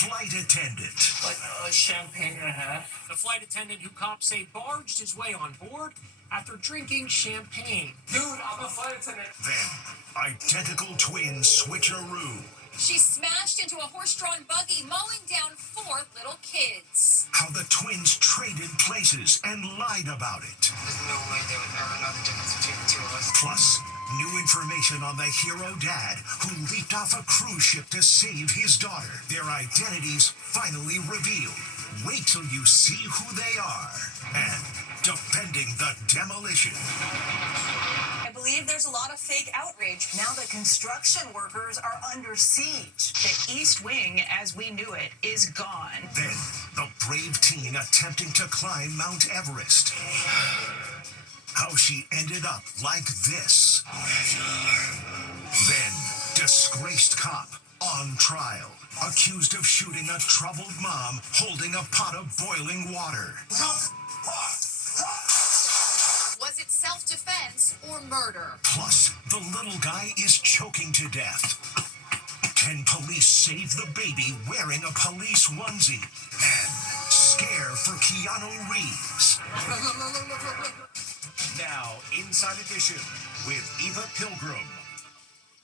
flight attendant. Like a champagne and a half. The flight attendant who cops say barged his way on board after drinking champagne. Dude, I'm a flight attendant. Then, identical twins switcheroo. She smashed into a horse-drawn buggy, mowing down 4 little kids. How the twins traded places and lied about it. There's no way they would ever know the difference between the two of us. Plus, new information on the hero dad who leaped off a cruise ship to save his daughter. Their identities finally revealed. Wait till you see who they are. And defending the demolition. I believe there's a lot of fake outrage. Now the construction workers are under siege. The East Wing, as we knew it, is gone. Then, the brave teen attempting to climb Mount Everest. How she ended up like this. Then, disgraced cop on trial, accused of shooting a troubled mom holding a pot of boiling water. Was it self-defense or murder? Plus, the little guy is choking to death. Can police save the baby wearing a police onesie? And scare for Keanu Reeves. Now, Inside Edition with Eva Pilgrim.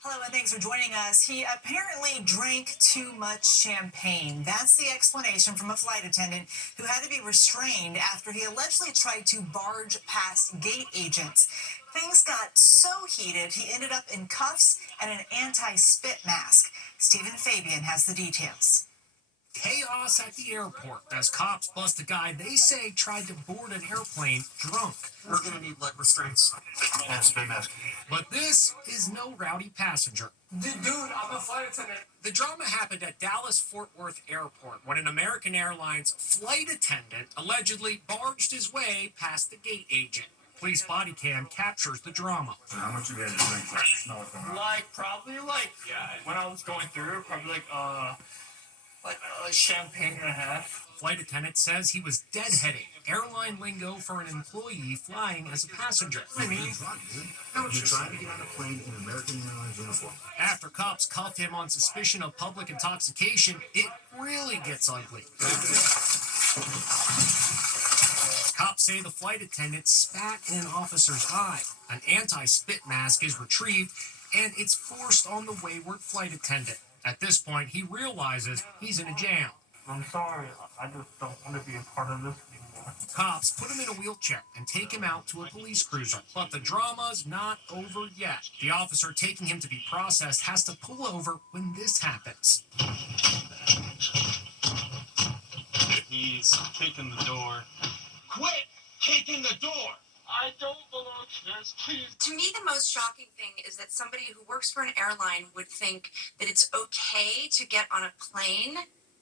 Hello, and thanks for joining us. He apparently drank too much champagne. That's the explanation from a flight attendant who had to be restrained after he allegedly tried to barge past gate agents. Things got so heated, he ended up in cuffs and an anti-spit mask. Stephen Fabian has the details. Chaos at the airport as cops bust a guy they say tried to board an airplane drunk. We're gonna need leg restraints and a spin mask. But this is no rowdy passenger. Dude, I'm a flight attendant. The drama happened at Dallas-Fort Worth Airport when an American Airlines flight attendant allegedly barged his way past the gate agent. Police body cam captures the drama. So how much you had to drink? Probably when I was going through, a champagne and a half. Flight attendant says he was deadheading, airline lingo for an employee flying as a passenger. You tried to get on a plane in American Airlines uniform. After cops cuffed him on suspicion of public intoxication, it really gets ugly. Cops say the flight attendant spat in an officer's eye. An anti-spit mask is retrieved, and it's forced on the wayward flight attendant. At this point, he realizes he's in a jam. I'm sorry, I just don't want to be a part of this anymore. Cops put him in a wheelchair and take him out to a police cruiser. But the drama's not over yet. The officer taking him to be processed has to pull over when this happens. He's kicking the door. Quit kicking the door! I don't belong to this, please. To me, the most shocking thing is that somebody who works for an airline would think that it's okay to get on a plane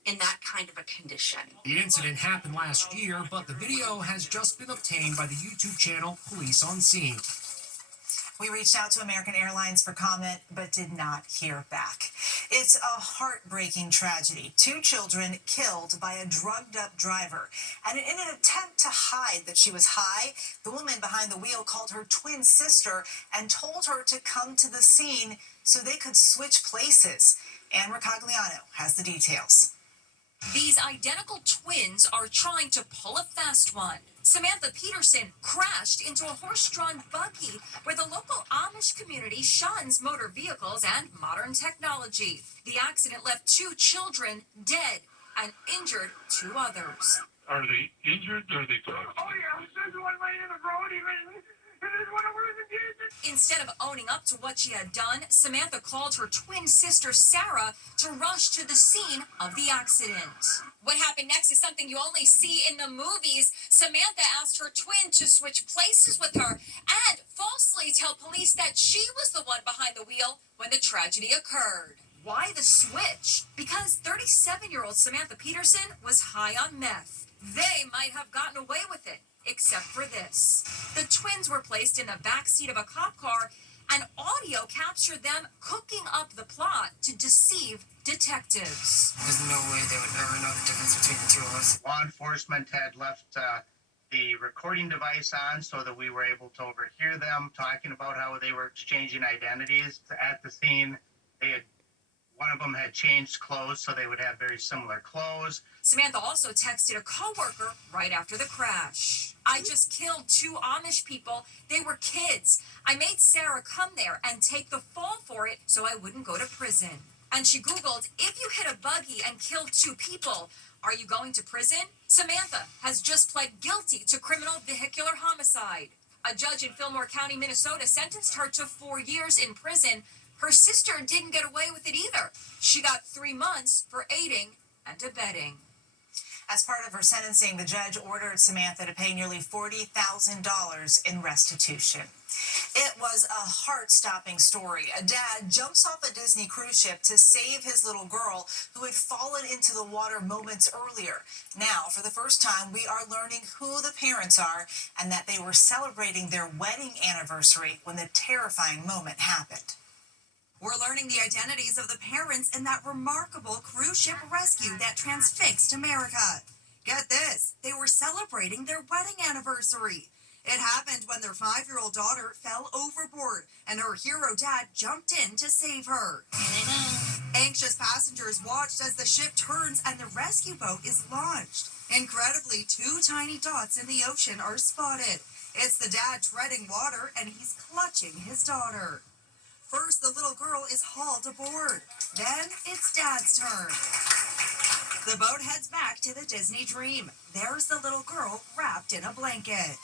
in that kind of a condition. The incident happened last year, but the video has just been obtained by the YouTube channel Police on Scene. We reached out to American Airlines for comment, but did not hear back. It's a heartbreaking tragedy. 2 children killed by a drugged-up driver. And in an attempt to hide that she was high, the woman behind the wheel called her twin sister and told her to come to the scene so they could switch places. Ann Ricagliano has the details. These identical twins are trying to pull a fast one. Samantha Peterson crashed into a horse-drawn buggy where the local Amish community shuns motor vehicles and modern technology. The accident left 2 children dead and injured 2 others. Are they injured or are they drugged? Oh yeah, there's one laying in the road even. There's one over in the kitchen. Instead of owning up to what she had done, Samantha called her twin sister Sarah to rush to the scene of the accident. What happened next is something you only see in the movies. Samantha asked her twin to switch places with her and falsely tell police that she was the one behind the wheel when the tragedy occurred. Why the switch? Because 37-year-old Samantha Peterson was high on meth. They might have gotten away with it, except for this. The twins were placed in the backseat of a cop car, and audio captured them cooking up the plot to deceive detectives. There's no way they would ever know the difference between the two of us. Law enforcement had left the recording device on so that we were able to overhear them talking about how they were exchanging identities. At the scene, they had One of them had changed clothes, so they would have very similar clothes. Samantha also texted a coworker right after the crash. I just killed 2 Amish people. They were kids. I made Sarah come there and take the fall for it so I wouldn't go to prison. And she Googled, if you hit a buggy and killed 2 people, are you going to prison? Samantha has just pled guilty to criminal vehicular homicide. A judge in Fillmore County, Minnesota sentenced her to 4 years in prison. Her sister didn't get away with it either. She got 3 months for aiding and abetting. As part of her sentencing, the judge ordered Samantha to pay nearly $40,000 in restitution. It was a heart-stopping story. A dad jumps off a Disney cruise ship to save his little girl who had fallen into the water moments earlier. Now, for the first time, we are learning who the parents are and that they were celebrating their wedding anniversary when the terrifying moment happened. We're learning the identities of the parents in that remarkable cruise ship rescue that transfixed America. Get this, they were celebrating their wedding anniversary. It happened when their 5-year-old daughter fell overboard and her hero dad jumped in to save her. Anxious passengers watched as the ship turns and the rescue boat is launched. Incredibly, 2 tiny dots in the ocean are spotted. It's the dad treading water and he's clutching his daughter. First, the little girl is hauled aboard. Then, it's Dad's turn. The boat heads back to the Disney Dream. There's the little girl wrapped in a blanket.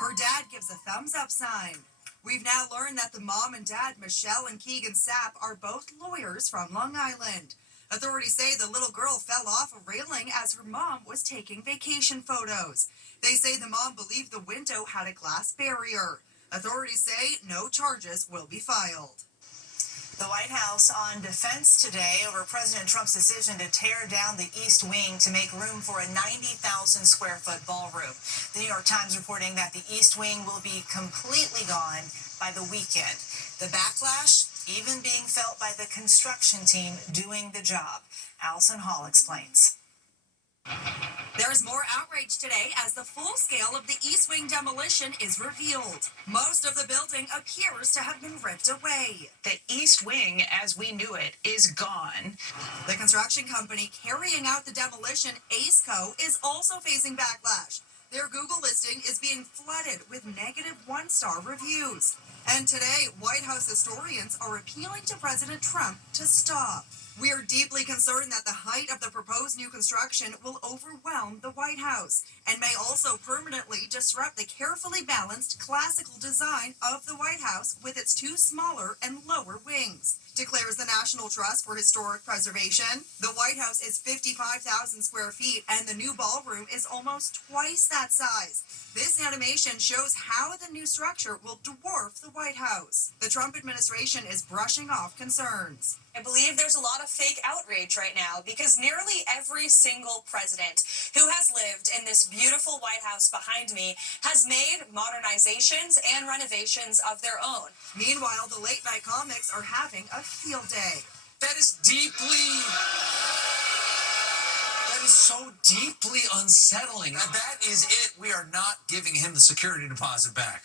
Her dad gives a thumbs-up sign. We've now learned that the mom and dad, Michelle and Keegan Sapp, are both lawyers from Long Island. Authorities say the little girl fell off a railing as her mom was taking vacation photos. They say the mom believed the window had a glass barrier. Authorities say no charges will be filed. The White House on defense today over President Trump's decision to tear down the East Wing to make room for a 90,000 square foot ballroom. The New York Times reporting that the East Wing will be completely gone by the weekend. The backlash even being felt by the construction team doing the job. Allison Hall explains. There's more outrage today as the full scale of the East Wing demolition is revealed. Most of the building appears to have been ripped away. The East Wing, as we knew it, is gone. The construction company carrying out the demolition, ACECO, is also facing backlash. Their Google listing is being flooded with negative 1-star reviews. And today, White House historians are appealing to President Trump to stop. We are deeply concerned that the height of the proposed new construction will overwhelm the White House and may also permanently disrupt the carefully balanced classical design of the White House with its 2 smaller and lower wings, declares the National Trust for Historic Preservation. The White House is 55,000 square feet and the new ballroom is almost twice that size. This animation shows how the new structure will dwarf the White House. The Trump administration is brushing off concerns. I believe there's a lot of fake outrage right now because nearly every single president who has lived in this beautiful White House behind me has made modernizations and renovations of their own. Meanwhile, the late night comics are having a field day. That is so deeply unsettling. That is it. We are not giving him the security deposit back.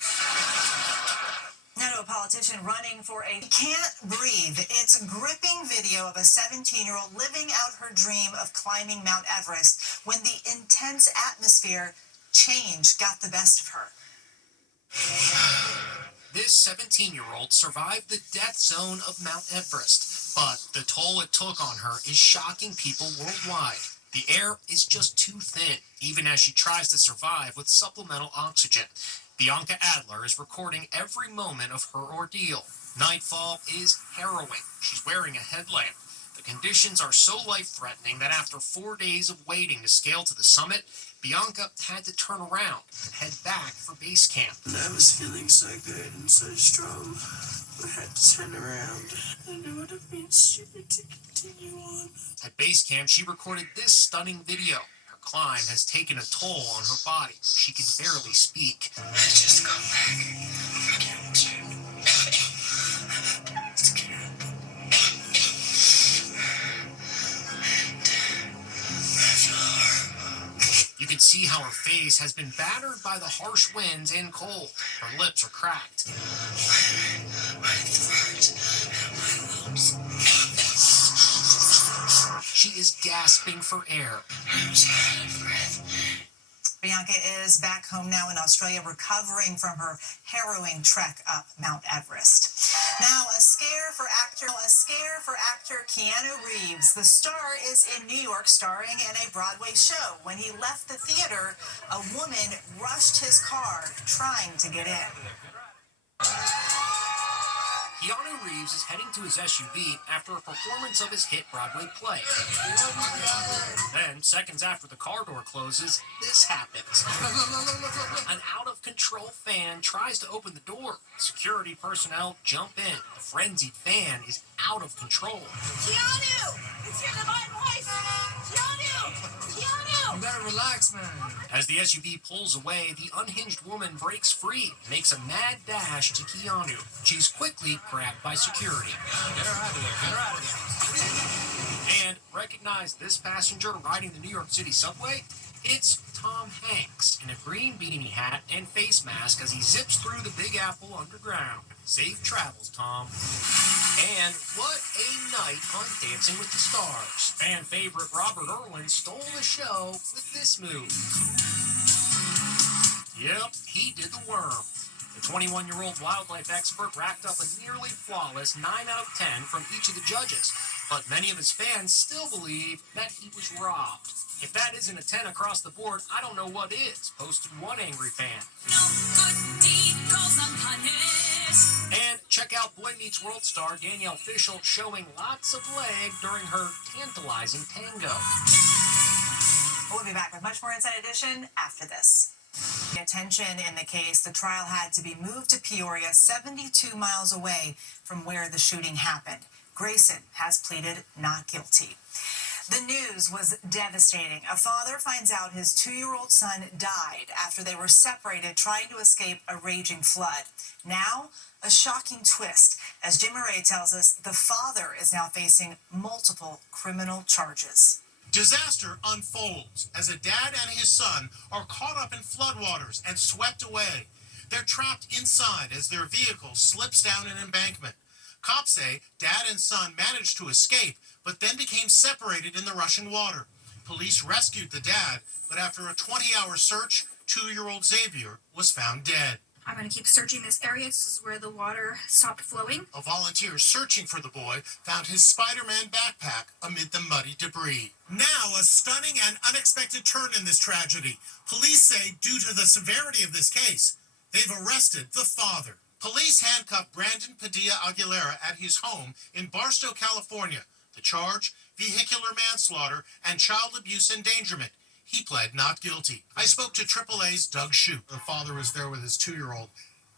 Now to a politician running for a can't breathe. It's a gripping video of a 17-year-old living out her dream of climbing Mount Everest when the intense atmosphere change got the best of her. This 17-year-old survived the death zone of Mount Everest, but the toll it took on her is shocking people worldwide. The air is just too thin, even as she tries to survive with supplemental oxygen. Bianca Adler is recording every moment of her ordeal. Nightfall is harrowing. She's wearing a headlamp. The conditions are so life-threatening that after 4 days of waiting to scale to the summit, Bianca had to turn around and head back for base camp. I was feeling so good and so strong. I had to turn around. I knew it would have been stupid to continue on. At base camp, she recorded this stunning video. Her climb has taken a toll on her body. She can barely speak. I just got back. I can't do. I'm scared. You can see how her face has been battered by the harsh winds and cold. Her lips are cracked. My throat and my lungs. is gasping for air. Bianca is back home now in Australia, recovering from her harrowing trek up Mount Everest. Now, a scare for actor Keanu Reeves. The star is in New York starring in a Broadway show. When he left the theater, a woman rushed his car trying to get in. Keanu Reeves is heading to his SUV after a performance of his hit Broadway play. Then, seconds after the car door closes, this happens. An out-of-control fan tries to open the door. Security personnel jump in. The frenzied fan is out of control. Keanu! It's your divine voice! Keanu! Keanu! You better relax, man. As the SUV pulls away, the unhinged woman breaks free and makes a mad dash to Keanu. She's quickly grabbed by security. Get her out of there. Get her out of there. And recognize this passenger riding the New York City subway? It's Tom Hanks in a green beanie hat and face mask as he zips through the Big Apple underground. Safe travels, Tom. And what a night on Dancing with the Stars. Fan favorite Robert Irwin stole the show with this move. Yep, he did the worm. The 21-year-old wildlife expert racked up a nearly flawless 9 out of 10 from each of the judges. But many of his fans still believe that he was robbed. If that isn't a 10 across the board, I don't know what is, posted one angry fan. No good deed goes unpunished. And check out Boy Meets World star Danielle Fishel showing lots of leg during her tantalizing tango. We'll be back with much more Inside Edition after this. The attention in the case, the trial had to be moved to Peoria, 72 miles away from where the shooting happened. Grayson has pleaded not guilty. The news was devastating. A father finds out his 2-year-old son died after they were separated trying to escape a raging flood. Now, a shocking twist. As Jim Murray tells us, the father is now facing multiple criminal charges. Disaster unfolds as a dad and his son are caught up in floodwaters and swept away. They're trapped inside as their vehicle slips down an embankment. Cops say dad and son managed to escape, but then became separated in the rushing water. Police rescued the dad, but after a 20-hour search, 2-year-old Xavier was found dead. I'm going to keep searching this area. This is where the water stopped flowing. A volunteer searching for the boy found his Spider-Man backpack amid the muddy debris. Now, a stunning and unexpected turn in this tragedy. Police say due to the severity of this case, they've arrested the father. Police handcuffed Brandon Padilla Aguilera at his home in Barstow, California. The charge, vehicular manslaughter and child abuse endangerment. He pled not guilty. I spoke to AAA's Doug Shoup. The father was there with his 2-year-old.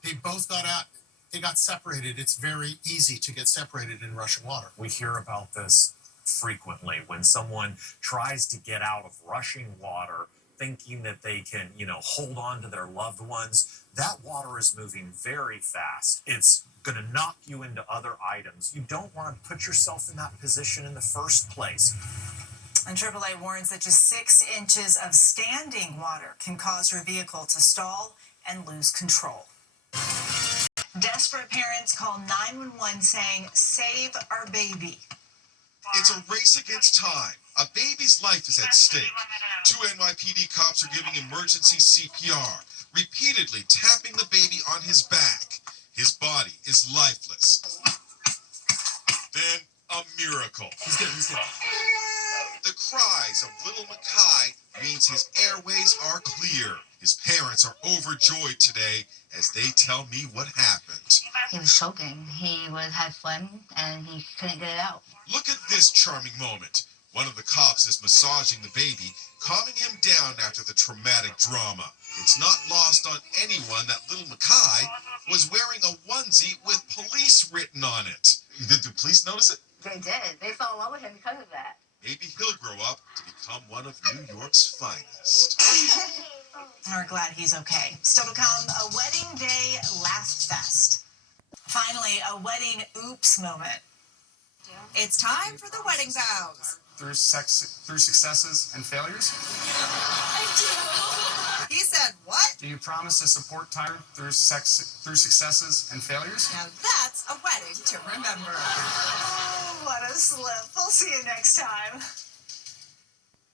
They both got out. They got separated. It's very easy to get separated in rushing water. We hear about this frequently when someone tries to get out of rushing water thinking that they can, hold on to their loved ones. That water is moving very fast. It's going to knock you into other items. You don't want to put yourself in that position in the first place. And AAA warns that just 6 inches of standing water can cause your vehicle to stall and lose control. Desperate parents call 911 saying, "Save our baby." It's a race against time. A baby's life is at stake. 2 NYPD cops are giving emergency CPR, repeatedly tapping the baby on his back. His body is lifeless. Then, a miracle. He's good. The cries of little Makai means his airways are clear. His parents are overjoyed today as they tell me what happened. He was choking. He had phlegm and he couldn't get it out. Look at this charming moment. One of the cops is massaging the baby, calming him down after the traumatic drama. It's not lost on anyone that little Makai was wearing a onesie with police written on it. Did the police notice it? They did. They fell in love with him because of that. Maybe he'll grow up to become one of New York's finest. We're glad he's okay. Still to come, a wedding day last fest. Finally, a wedding oops moment. It's time for the wedding vows. Through successes and failures? He said what? Do you promise to support Tyra through successes and failures? Now that's a wedding to remember. Oh, what a slip. We'll see you next time.